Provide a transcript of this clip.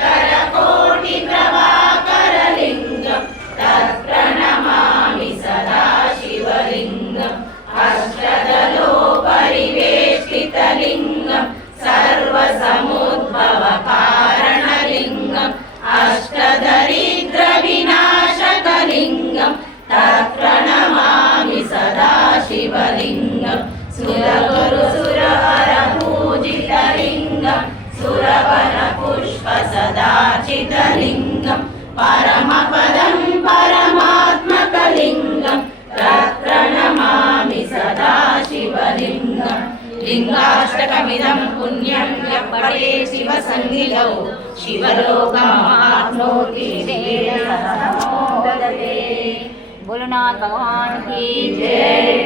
सकलकोटिप्रभाकरलिङ्गं तत्प्रणमामि सदा शिवलिङ्गम् अष्टदलोपरिवेष्टितलिङ्गं सर्वसमुद्भवकारणलिङ्गम् अष्टदरिद्रविनाशकलिङ्गं तत्प्रणमामि सदा शिवलिङ्गं सुरगुरुसुरहरपूजितलिङ्गं सुरवनपुष्पसदार्चितलिङ्गं परमपदं परमात्मकलिङ्गं तत्प्रणमामि सदा शिवलिङ्गं लिङ्गाष्टकमिदं पुण्यं यः पठे शिवसन्निधौ शिवलोकमाप्नोति बोलो नाथ भगवान की जय।